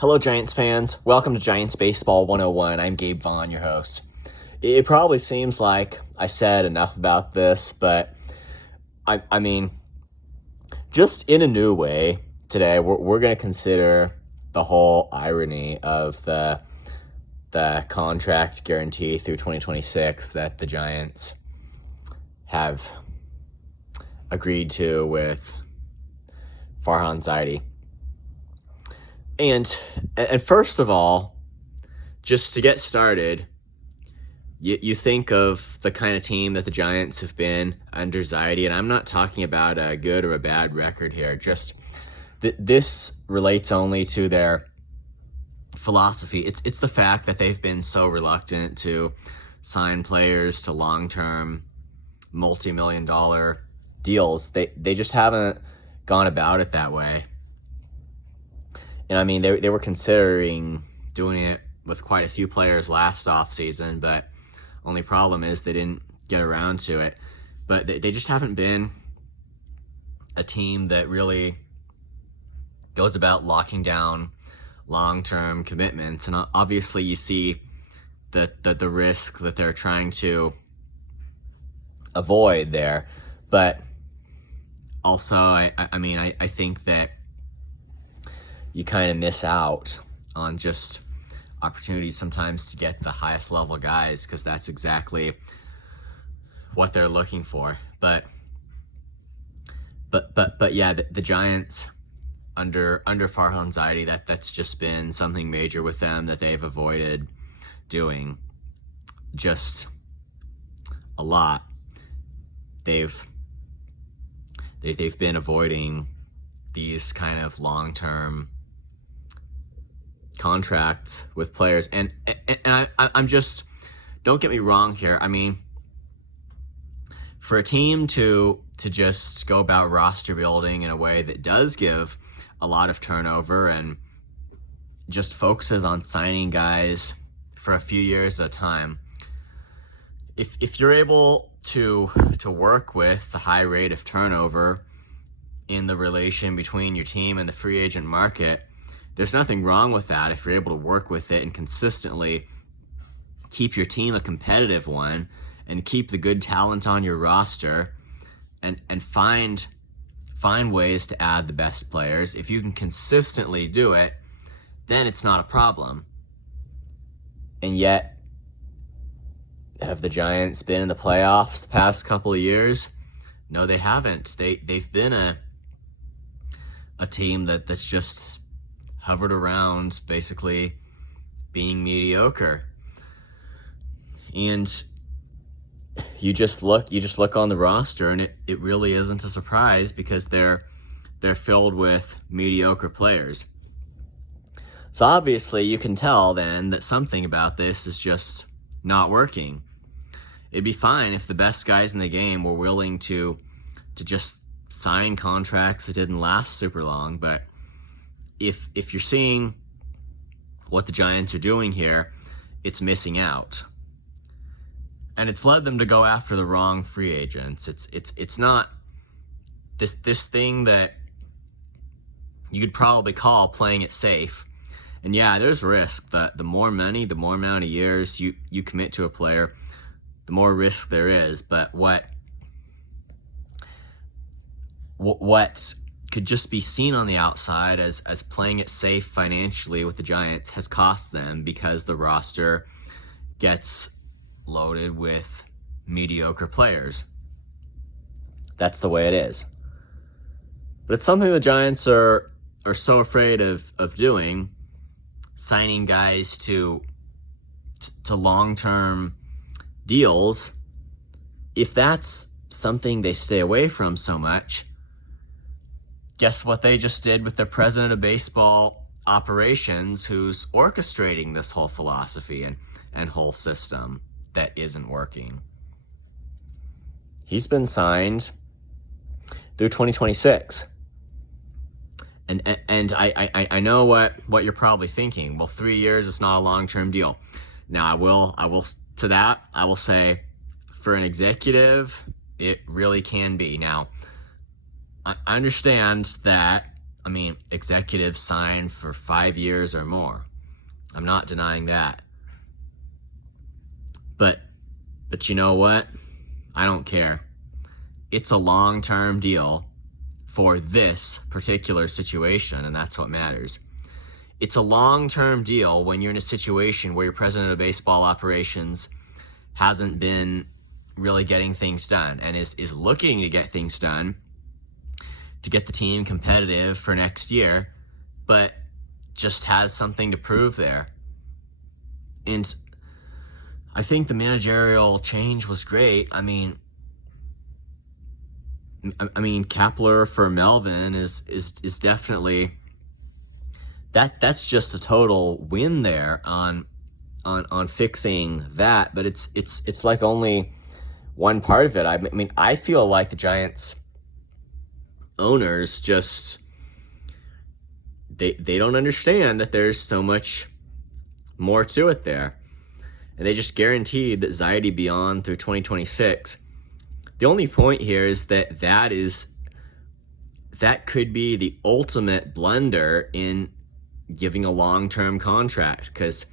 Hello, Giants fans. Welcome to Giants Baseball 101. I'm Gabe Vaughn, your host. It probably seems like I said enough about this, but I mean, just in a new way today, we're going to consider the whole irony of the contract guarantee through 2026 that the Giants have agreed to with Farhan Zaidi. And first of all, just to get started, you think of the kind of team that the Giants have been under Zaidi, and I'm not talking about a good or a bad record here. Just this relates only to their philosophy. It's the fact that they've been so reluctant to sign players to long-term, multi-million-dollar deals. They just haven't gone about it that way. And I mean, they were considering doing it with quite a few players last offseason, but only problem is they didn't get around to it. But they just haven't been a team that really goes about locking down long-term commitments. And obviously you see the risk that they're trying to avoid there. But also, I think that you kind of miss out on just opportunities sometimes to get the highest level guys, because that's exactly what they're looking for. But yeah, the Giants under Farhan Zaidi, that's just been something major with them that they've avoided doing just a lot. They've been avoiding these kind of long-term contracts with players, and I'm just, don't get me wrong here. I mean, for a team to just go about roster building in a way that does give a lot of turnover and just focuses on signing guys for a few years at a time, if you're able to work with the high rate of turnover in the relation between your team and the free agent market, there's nothing wrong with that if you're able to work with it and consistently keep your team a competitive one and keep the good talent on your roster and find ways to add the best players. If you can consistently do it, then it's not a problem. And yet, have the Giants been in the playoffs the past couple of years? No, they haven't. They've been a team that's just hovered around basically being mediocre. And you just look on the roster, and it really isn't a surprise, because they're filled with mediocre players. So obviously you can tell then that something about this is just not working. It'd be fine if the best guys in the game were willing to just sign contracts that didn't last super long, but if you're seeing what the Giants are doing here, it's missing out. And it's led them to go after the wrong free agents. It's not this thing that you could probably call playing it safe. And yeah, there's risk. The more money, the more amount of years you commit to a player, the more risk there is. But what could just be seen on the outside as playing it safe financially with the Giants has cost them, because the roster gets loaded with mediocre players. That's the way it is. But it's something the Giants are so afraid of doing, signing guys to long-term deals. If that's something they stay away from so much, guess what they just did with their president of baseball operations, who's orchestrating this whole philosophy and whole system that isn't working. He's been signed through 2026. And I know what you're probably thinking. Well, 3 years is not a long-term deal. Now I will say, for an executive, it really can be. Now, I understand that I mean, executives sign for 5 years or more. I'm not denying that. But you know what? I don't care. It's a long-term deal for this particular situation, and that's what matters. It's a long-term deal when you're in a situation where your president of baseball operations hasn't been really getting things done and is looking to get things done to get the team competitive for next year, but just has something to prove there. And I think the managerial change was great. I mean, Kepler for Melvin is definitely that's just a total win there on fixing that. But it's like only one part of it. I mean, I feel like the Giants owners just they don't understand that there's so much more to it there. And they just guaranteed that Zaidi be on through 2026. The only point here is that that could be the ultimate blunder in giving a long-term contract, because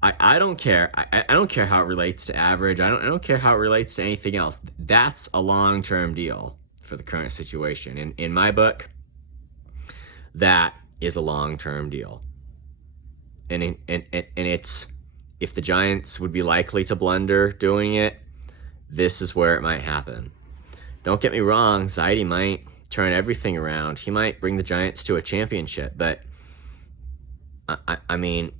I don't care. I don't care how it relates to average. I don't care how it relates to anything else. That's a long-term deal for the current situation. In my book, that is a long-term deal. And it's, if the Giants would be likely to blunder doing it, this is where it might happen. Don't get me wrong, Zaidi might turn everything around. He might bring the Giants to a championship, but I mean,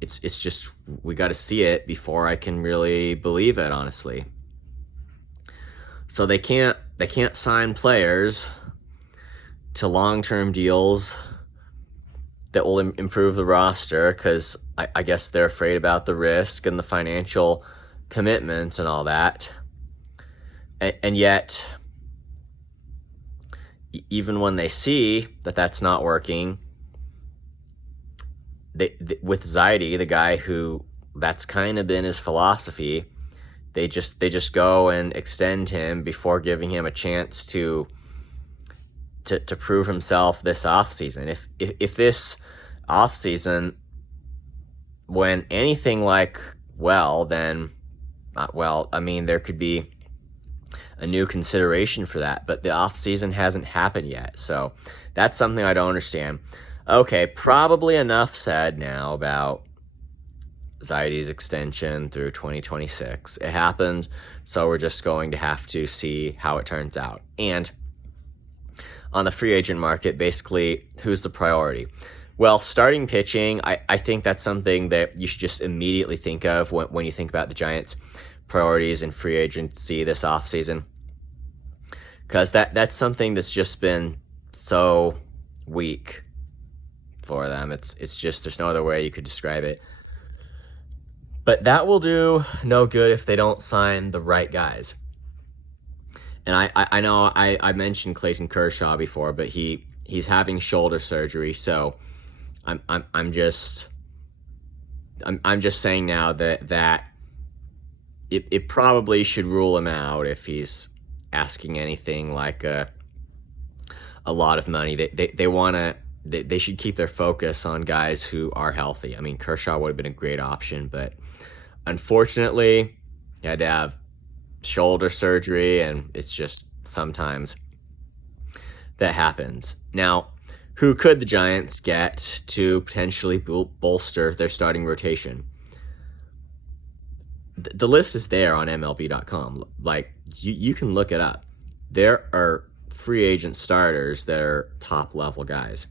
it's just, we got to see it before I can really believe it, honestly. So they can't sign players to long-term deals that will improve the roster, because I guess they're afraid about the risk and the financial commitment and all that. And yet, even when they see that that's not working, with Zaidi, the guy who that's kind of been his philosophy, they just go and extend him before giving him a chance to prove himself this offseason. If this offseason went anything like well, then not well, I mean, there could be a new consideration for that, but the offseason hasn't happened yet. So that's something I don't understand. Okay, probably enough said now about Zaidi's extension through 2026. It happened, so we're just going to have to see how it turns out. And on the free agent market, basically, who's the priority? Well, starting pitching, I think that's something that you should just immediately think of when you think about the Giants' priorities in free agency this offseason, because that's something that's just been so weak for them. It's just, there's no other way you could describe it. But that will do no good if they don't sign the right guys. And I know I mentioned Clayton Kershaw before, but he's having shoulder surgery, so I'm just saying now that it probably should rule him out if he's asking anything like a lot of money. They should keep their focus on guys who are healthy. I mean, Kershaw would have been a great option, but unfortunately, he had to have shoulder surgery, and it's just sometimes that happens. Now, who could the Giants get to potentially bolster their starting rotation? The list is there on MLB.com. Like, you can look it up. There are free agent starters that are top-level guys.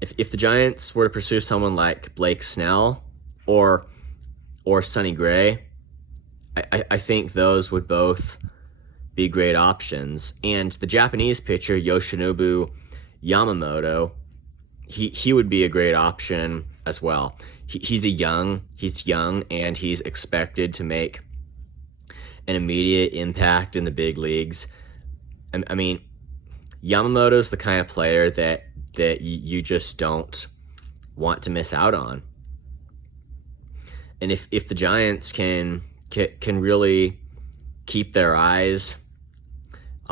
If the Giants were to pursue someone like Blake Snell or Sonny Gray, I think those would both be great options. And the Japanese pitcher, Yoshinobu Yamamoto, he would be a great option as well. He's young, and he's expected to make an immediate impact in the big leagues. I mean, Yamamoto's the kind of player that you just don't want to miss out on. And if the Giants can really keep their eyes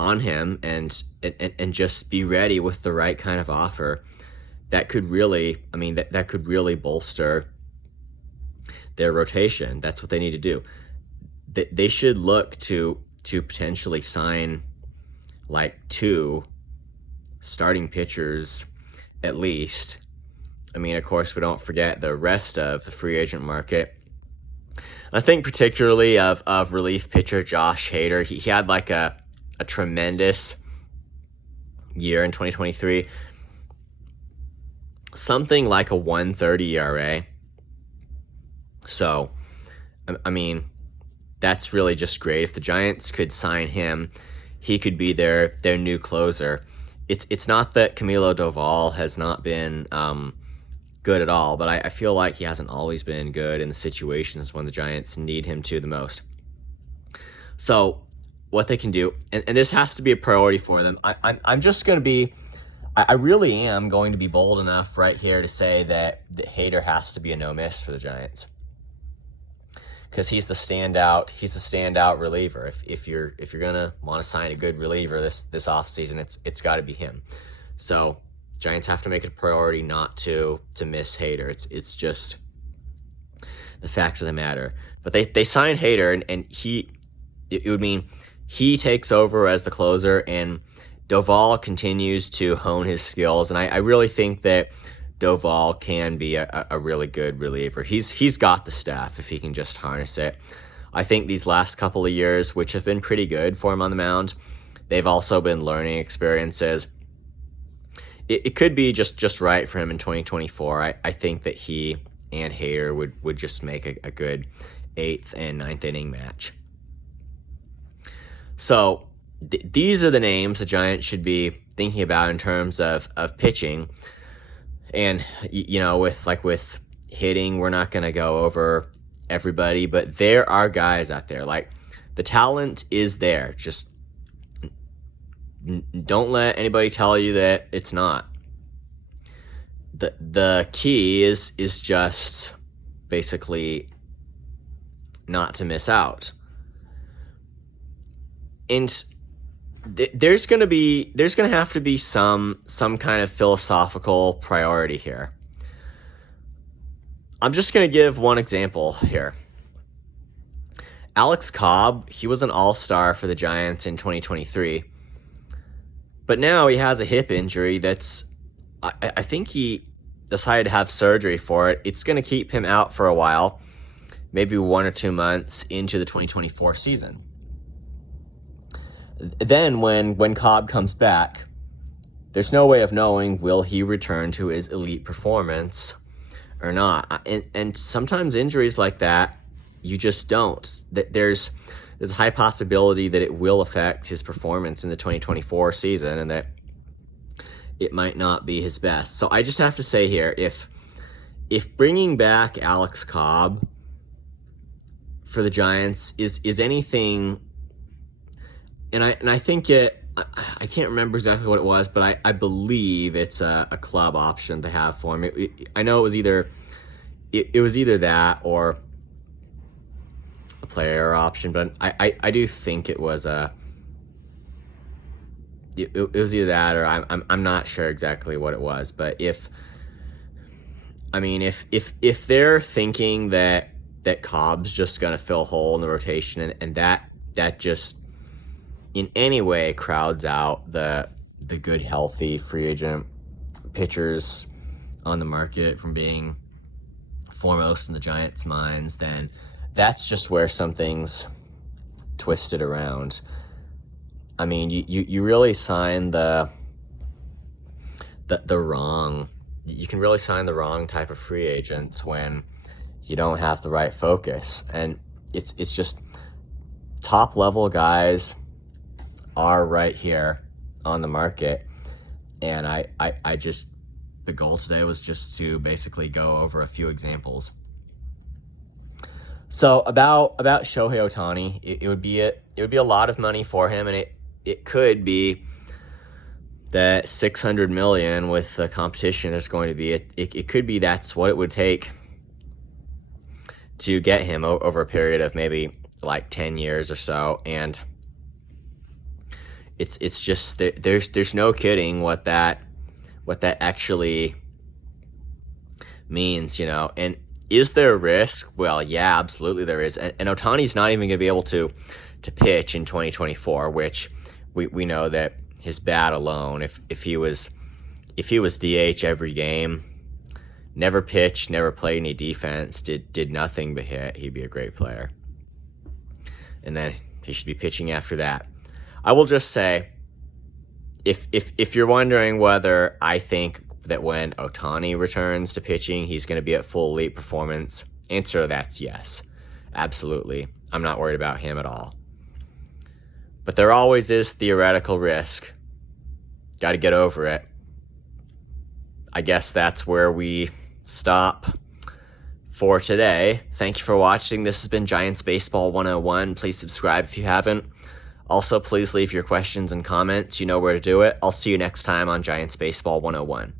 on him and just be ready with the right kind of offer that could really, that could really bolster their rotation. That's what they need to do. They should look to potentially sign like 2 starting pitchers at least. Of course, we don't forget the rest of the free agent market. I think particularly of relief pitcher Josh Hader. He had like a tremendous year in 2023. Something like a 1.30 ERA. So, that's really just great. If the Giants could sign him, he could be their new closer. It's not that Camilo Doval has not been good at all, but I feel like he hasn't always been good in the situations when the Giants need him to the most. So what they can do, and this has to be a priority for them, I'm just going to be, I really am going to be bold enough right here to say that Hader has to be a no-miss for the Giants. Because he's the standout reliever. If you're gonna want to sign a good reliever this offseason, it's got to be him. So Giants have to make it a priority not to miss Hader. It's just the fact of the matter. But they signed Hader, and it would mean he takes over as the closer, and Doval continues to hone his skills. And I really think that Doval can be a really good reliever. He's got the staff if he can just harness it. I think these last couple of years, which have been pretty good for him on the mound, they've also been learning experiences. It could be just right for him in 2024. I think that he and Hader would just make a good 8th and 9th inning match. So these are the names the Giants should be thinking about in terms of pitching. And, with hitting, we're not going to go over everybody, but there are guys out there. Like, the talent is there. Just don't let anybody tell you that it's not. The key is just basically not to miss out. And there's gonna have to be some kind of philosophical priority here. I'm just gonna give one example here. Alex Cobb, he was an all-star for the Giants in 2023, but now he has a hip injury that's, I think he decided to have surgery for it. It's gonna keep him out for a while, maybe 1 or 2 months into the 2024 season. Then when Cobb comes back, there's no way of knowing will he return to his elite performance or not. And sometimes injuries like that, you just don't. There's a high possibility that it will affect his performance in the 2024 season and that it might not be his best. So I just have to say here, if bringing back Alex Cobb for the Giants is anything. And I think I can't remember exactly what it was, but I believe it's a club option to have for him. I know it was either that or a player option, but I do think it was it was either that or I'm not sure exactly what it was. But if they're thinking that Cobb's just gonna fill a hole in the rotation and that just in any way crowds out the good, healthy free agent pitchers on the market from being foremost in the Giants' minds, then that's just where something's twisted around. You really sign the wrong. You can really sign the wrong type of free agents when you don't have the right focus, and it's just top level guys are right here on the market. And I just, the goal today was just to basically go over a few examples. So about Shohei Ohtani, it would be a lot of money for him, and it could be that $600 million with the competition there's going to be. It could be that's what it would take to get him over a period of maybe like 10 years or so. And it's just there's no kidding what that actually means, you know. And is there a risk? Well, yeah, absolutely there is. And Ohtani's not even going to be able to pitch in 2024, which we know that his bat alone, if he was DH every game, never pitched, never played any defense, did nothing but hit, he'd be a great player. And then he should be pitching after that. I will just say, if you're wondering whether I think that when Ohtani returns to pitching, he's going to be at full elite performance, answer to that's yes. Absolutely. I'm not worried about him at all. But there always is theoretical risk. Got to get over it. I guess that's where we stop for today. Thank you for watching. This has been Giants Baseball 101. Please subscribe if you haven't. Also, please leave your questions and comments. You know where to do it. I'll see you next time on Giants Baseball 101.